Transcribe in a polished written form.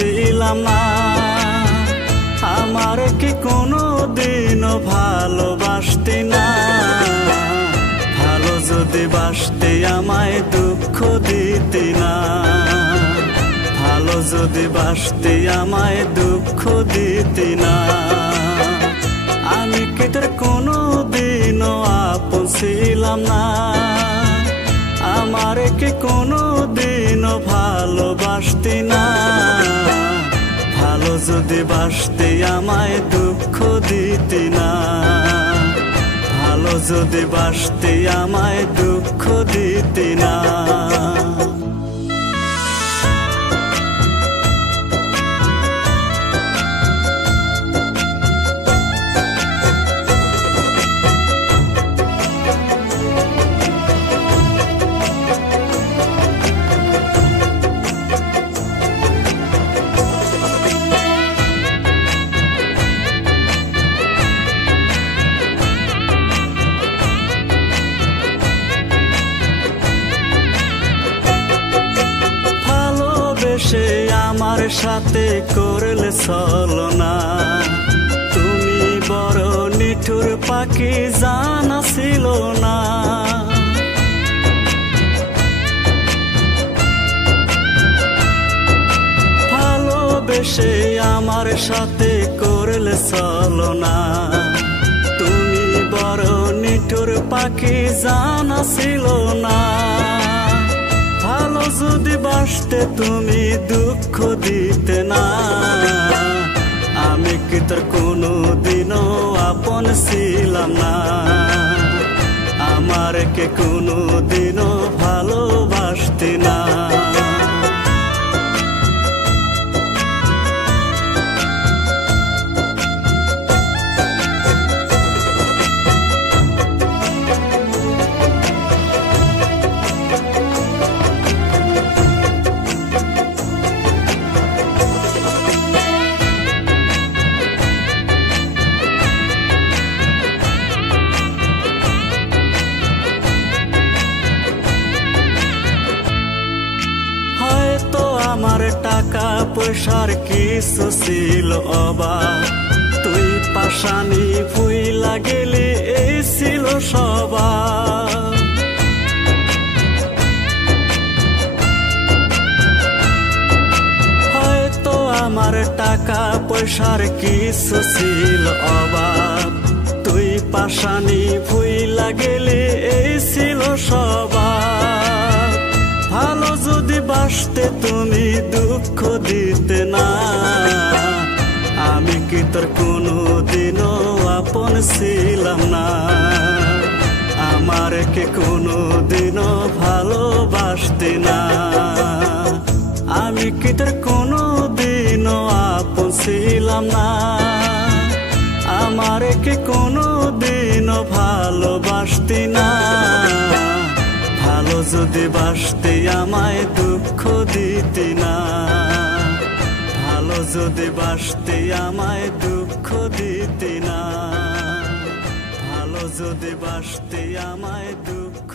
ছিলাম না। আমার কি কোনো দিনও ভালোবাসতি না। ভালো যদি বাসতে আমায় দুঃখ দিতি না। ভালো যদি বাসতে আমায় দুঃখ দিতি না। আমি কি তোর কোনো দিনও আপন ছিলাম না। আমার কি কোনো দিনও ভালোবাসতি না। ভালো যদি বাসতে আমায় দুঃখ দিতি না। ভালো যদি বাসতে আমায় দুঃখ দিতি না। সে আমার সাথে করলে ছলনা। তুমি বড় নিঠুর পাখি জানা ছিল না। ভালোবেসে আমার সাথে করলে ছলনা। তুমি বড় নিঠুর পাখি জানা ছিল না। ভালো যদি বাসতে তুমি দুঃখ দিতে না। আমি কি তোর কোনো দিনও আপন ছিলাম না। আমার কি কোনো দিনও ভালোবাসতি না। আমার টাকা পয়সার কিছু ছিল অভাব। তুই পাশানি ভুইলা গেলি এই ছিল স্বভাব। হয়তো আমার টাকা পয়সার কিছু ছিল অভাব। তুই পাশানি ভুইলা গেলি এই ছিল স্বভাব। ভালো যদি বাসতে তুমি দুঃখ দিতে না। আমি কি তোর কোনো দিনও আপন ছিলাম না। আমার কি কোনো দিনও ভালোবাসতি না। আমি কি তোর কোনো দিনও আপন ছিলাম না। আমার কি কোনো দিনও ভালোবাসতি না। ভালো যদি বাসতে আমায় দুঃখ দিতি না। ভালো যদি বাসতে আমায় দুঃখ দিতি না। ভালো যদি বাসতে আমায় দুঃখ